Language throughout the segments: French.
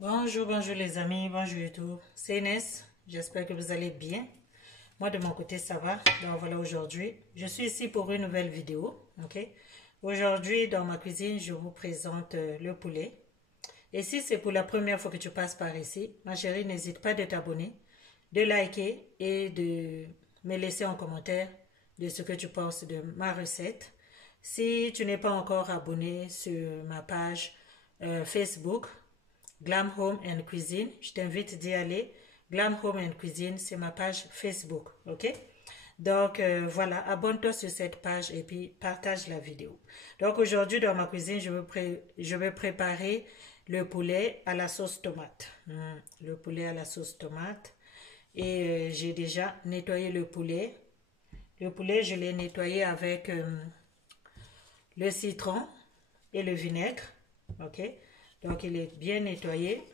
Bonjour, bonjour les amis, bonjour YouTube. C'est Inès, j'espère que vous allez bien. Moi de mon côté ça va. Donc voilà, aujourd'hui, je suis ici pour une nouvelle vidéo. Ok. Aujourd'hui dans ma cuisine, je vous présente le poulet. Et si c'est pour la première fois que tu passes par ici, ma chérie, n'hésite pas de t'abonner, de liker et de me laisser en commentaire de ce que tu penses de ma recette. Si tu n'es pas encore abonné sur ma page Facebook, Glam Home and Cuisine, je t'invite d'y aller. Glam Home and Cuisine, c'est ma page Facebook, ok? Donc voilà, abonne-toi sur cette page et puis partage la vidéo. Donc aujourd'hui dans ma cuisine, je vais préparer le poulet à la sauce tomate. Le poulet à la sauce tomate. Et j'ai déjà nettoyé le poulet. Le poulet, je l'ai nettoyé avec le citron et le vinaigre. Ok? Donc il est bien nettoyé.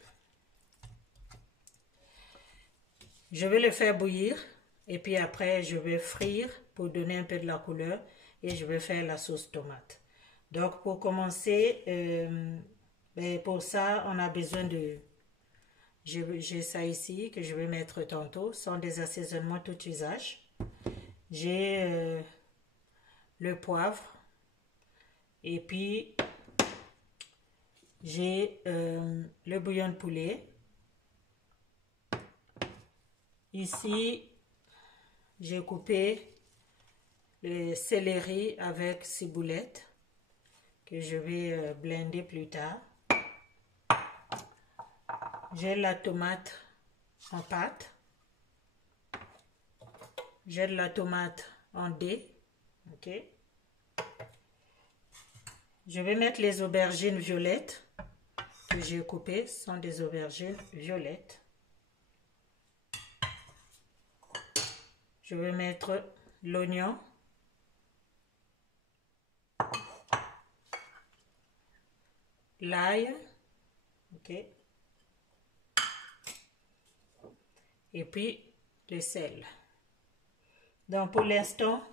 Je vais le faire bouillir et puis après je vais frire pour donner un peu de la couleur et je vais faire la sauce tomate. Donc pour commencer, pour ça on a besoin de... J'ai ça ici que je vais mettre tantôt, ce sont des assaisonnements tout usage. J'ai le poivre et puis j'ai le bouillon de poulet. Ici, j'ai coupé le céleri avec ciboulette que je vais blender plus tard. J'ai la tomate en pâte. J'ai de la tomate en dés. Ok. Je vais mettre les aubergines violettes que j'ai coupées. Ce sont des aubergines violettes. Je vais mettre l'oignon. L'ail. Ok. Et puis le sel. Donc pour l'instant,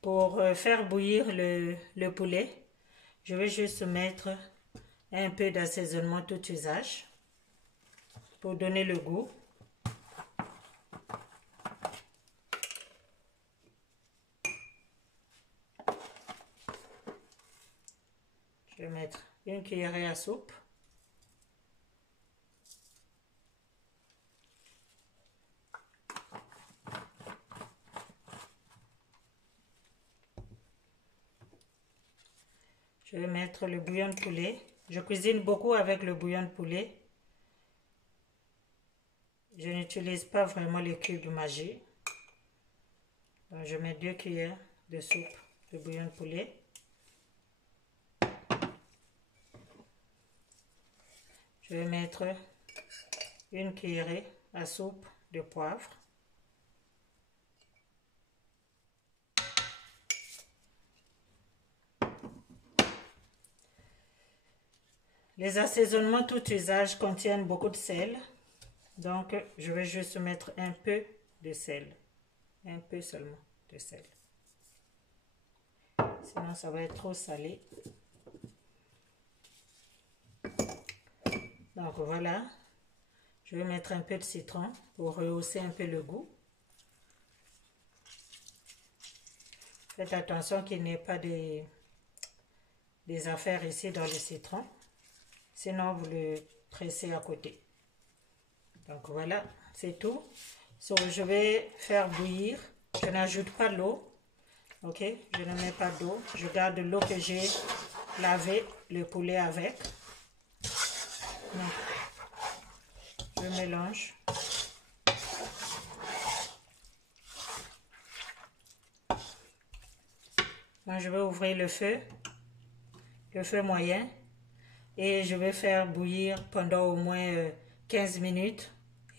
pour faire bouillir le poulet, je vais juste mettre un peu d'assaisonnement tout usage pour donner le goût. Je vais mettre une cuillerée à soupe. Je vais mettre le bouillon de poulet. Je cuisine beaucoup avec le bouillon de poulet. Je n'utilise pas vraiment les cubes Maggi. Donc je mets 2 cuillères de soupe de bouillon de poulet. Je vais mettre une cuillerée à soupe de poivre. Les assaisonnements tout usage contiennent beaucoup de sel. Donc, je vais juste mettre un peu de sel. Un peu seulement de sel. Sinon, ça va être trop salé. Donc, voilà. Je vais mettre un peu de citron pour rehausser un peu le goût. Faites attention qu'il n'y ait pas des affaires ici dans le citron. Sinon, vous le pressez à côté. Donc voilà, c'est tout. Je vais faire bouillir. Je n'ajoute pas l'eau. Ok, je ne mets pas d'eau. Je garde l'eau que j'ai lavé le poulet avec. Donc, je mélange. Donc, je vais ouvrir le feu moyen. Et je vais faire bouillir pendant au moins 15 minutes.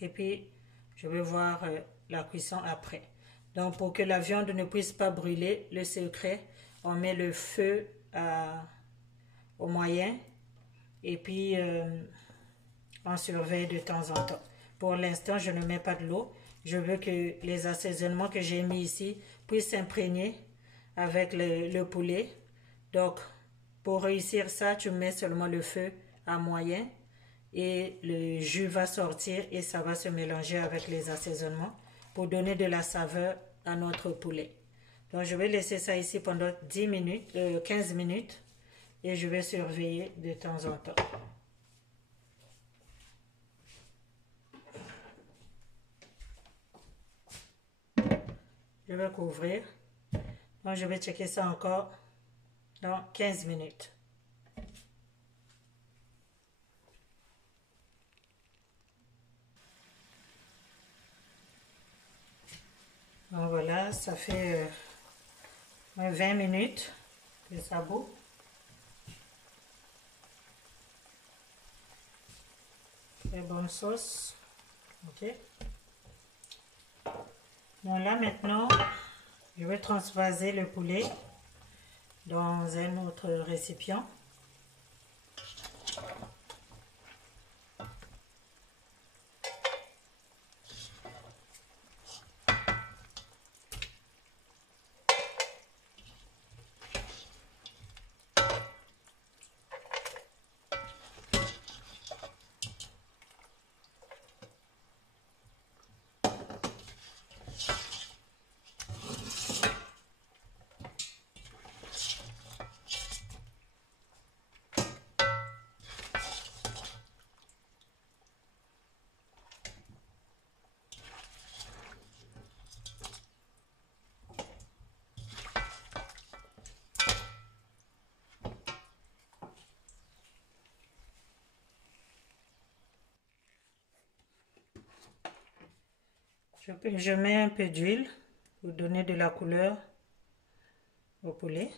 Et puis, je vais voir la cuisson après. Donc, pour que la viande ne puisse pas brûler, le secret, on met le feu au moyen. Et puis, on surveille de temps en temps. Pour l'instant, je ne mets pas de l'eau. Je veux que les assaisonnements que j'ai mis ici puissent s'imprégner avec le poulet. Donc, pour réussir ça, tu mets seulement le feu à moyen et le jus va sortir et ça va se mélanger avec les assaisonnements pour donner de la saveur à notre poulet. Donc je vais laisser ça ici pendant 10 minutes, 15 minutes et je vais surveiller de temps en temps. Je vais couvrir. Donc je vais checker ça encore dans 15 minutes. Donc voilà, ça fait 20 minutes que ça bout. Très bonne sauce. Ok. Donc là maintenant, je vais transvaser le poulet dans un autre récipient. Je mets un peu d'huile pour donner de la couleur au poulet.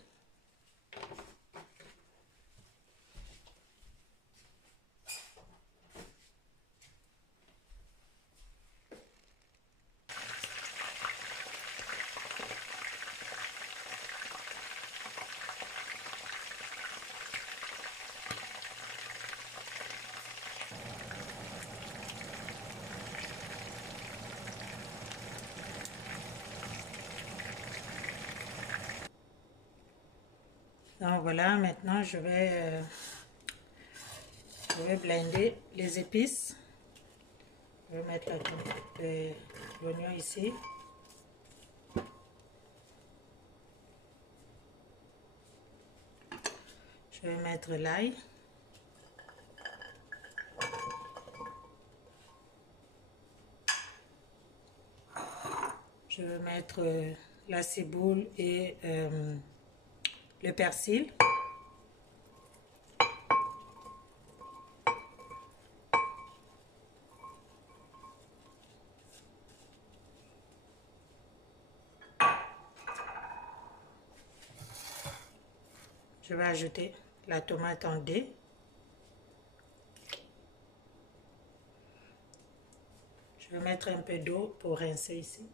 Donc voilà, maintenant je vais blender les épices. Je vais mettre l'oignon ici. Je vais mettre l'ail. Je vais mettre la ciboule et le persil. Je vais ajouter la tomate en dés. Je vais mettre un peu d'eau pour rincer ici.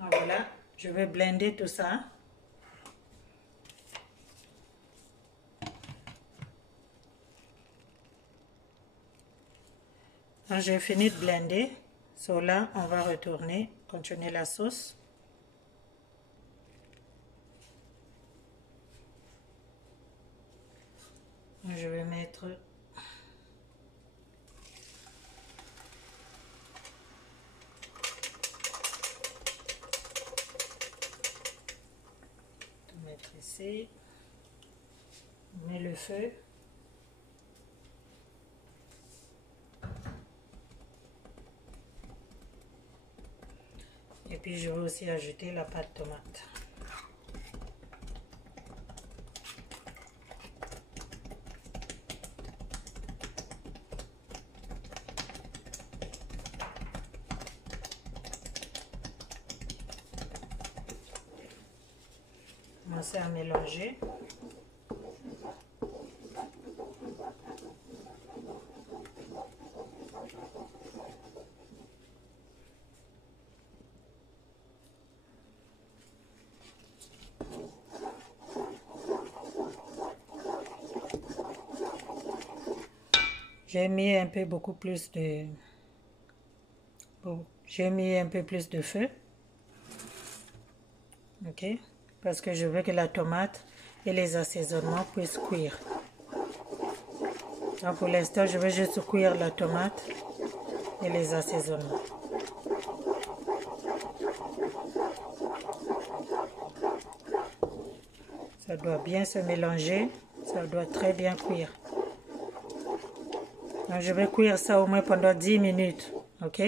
Donc voilà, je vais blender tout ça. Quand j'ai fini de blender, là, on va retourner, continuer la sauce. Je vais mettre ici. On met le feu. Et puis je vais aussi ajouter la pâte tomate. Commencer à mélanger. J'ai mis un peu beaucoup plus de... Bon, j'ai mis un peu plus de feu. Ok? Parce que je veux que la tomate et les assaisonnements puissent cuire. Donc pour l'instant, je vais juste cuire la tomate et les assaisonnements. Ça doit bien se mélanger. Ça doit très bien cuire. Donc je vais cuire ça au moins pendant 10 minutes. Ok?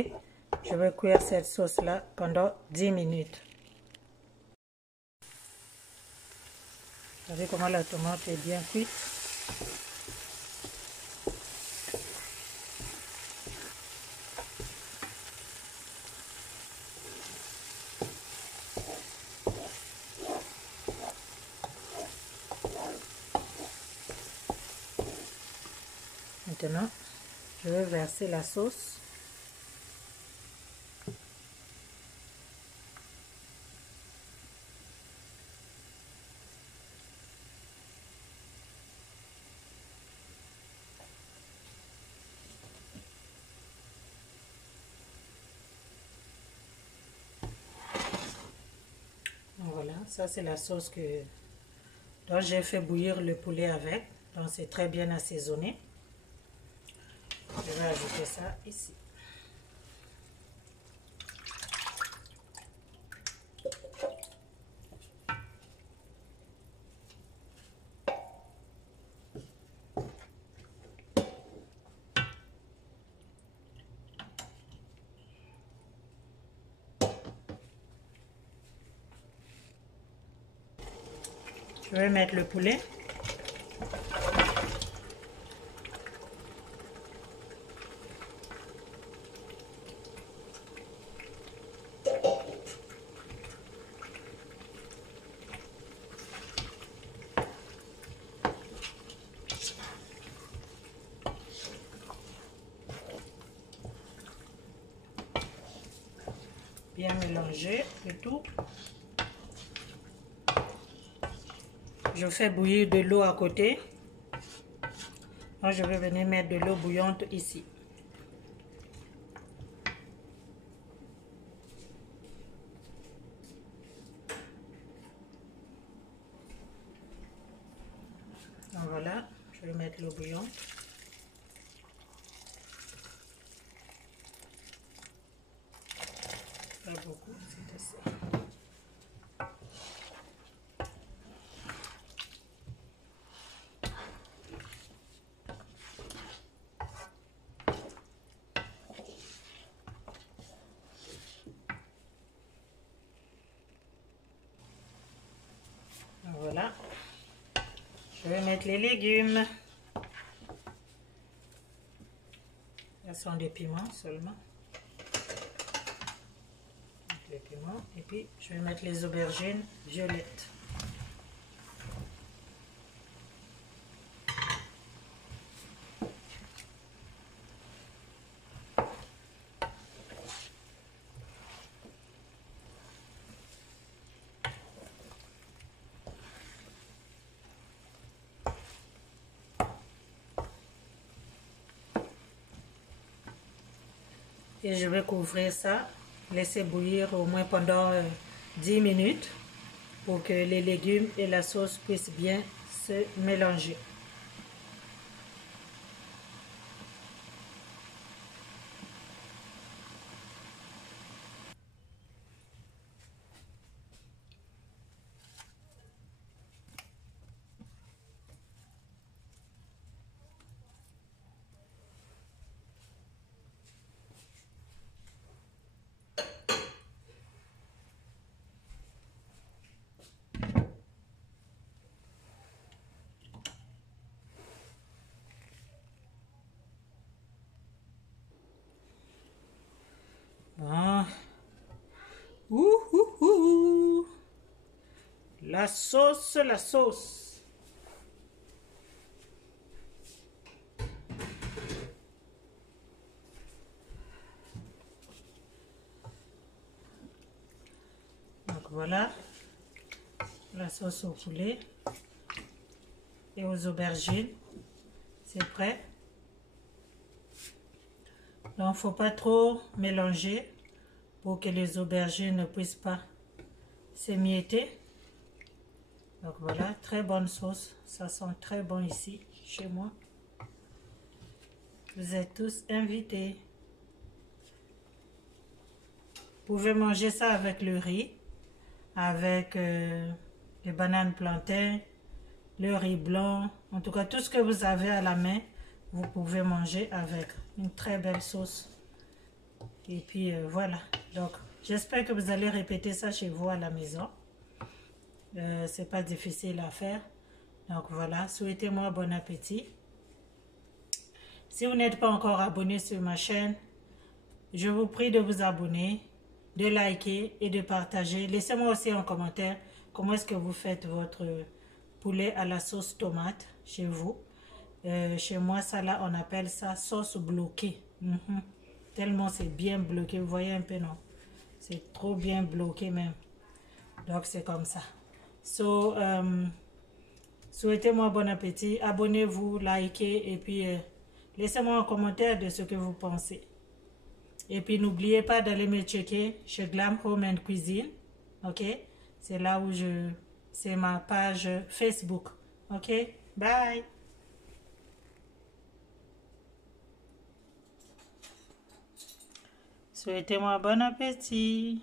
Je vais cuire cette sauce-là pendant 10 minutes. Vous savez comment la tomate est bien cuite? Maintenant, je vais verser la sauce. Voilà, ça c'est la sauce dont j'ai fait bouillir le poulet avec. Donc c'est très bien assaisonné. Je vais ajouter ça ici. Je vais mettre le poulet. Bien mélanger le tout. Je fais bouillir de l'eau à côté. Donc je vais venir mettre de l'eau bouillante ici. Donc voilà, je vais mettre l'eau bouillante. Pas beaucoup, c'est assez. Voilà, je vais mettre les légumes. Ce sont des piments seulement. Les piments. Et puis, je vais mettre les aubergines violettes. Et je vais couvrir ça, laisser bouillir au moins pendant 10 minutes pour que les légumes et la sauce puissent bien se mélanger. Bon. Ouh. La sauce, la sauce. Donc voilà, la sauce au poulet et aux aubergines, c'est prêt. Donc, faut pas trop mélanger pour que les aubergines ne puissent pas s'émietter. Donc voilà, très bonne sauce. Ça sent très bon ici, chez moi. Vous êtes tous invités. Vous pouvez manger ça avec le riz, avec les bananes plantains, le riz blanc. En tout cas, tout ce que vous avez à la main, vous pouvez manger avec une très belle sauce. Et puis voilà. Donc, j'espère que vous allez répéter ça chez vous à la maison. C'est pas difficile à faire. Donc voilà, souhaitez-moi bon appétit. Si vous n'êtes pas encore abonné sur ma chaîne, je vous prie de vous abonner, de liker et de partager. Laissez-moi aussi en commentaire comment est-ce que vous faites votre poulet à la sauce tomate chez vous. Chez moi, ça là, on appelle ça sauce bloquée. Tellement c'est bien bloqué, vous voyez un peu, non? C'est trop bien bloqué même. Donc c'est comme ça. So, souhaitez-moi bon appétit, abonnez-vous, likez et puis laissez-moi un commentaire de ce que vous pensez. Et puis n'oubliez pas d'aller me checker chez Glam Home and Cuisine, ok? C'est là où c'est ma page Facebook, ok? Bye! Souhaitez-moi bon appétit.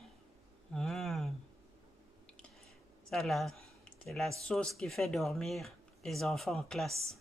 Ça là, c'est la sauce qui fait dormir les enfants en classe.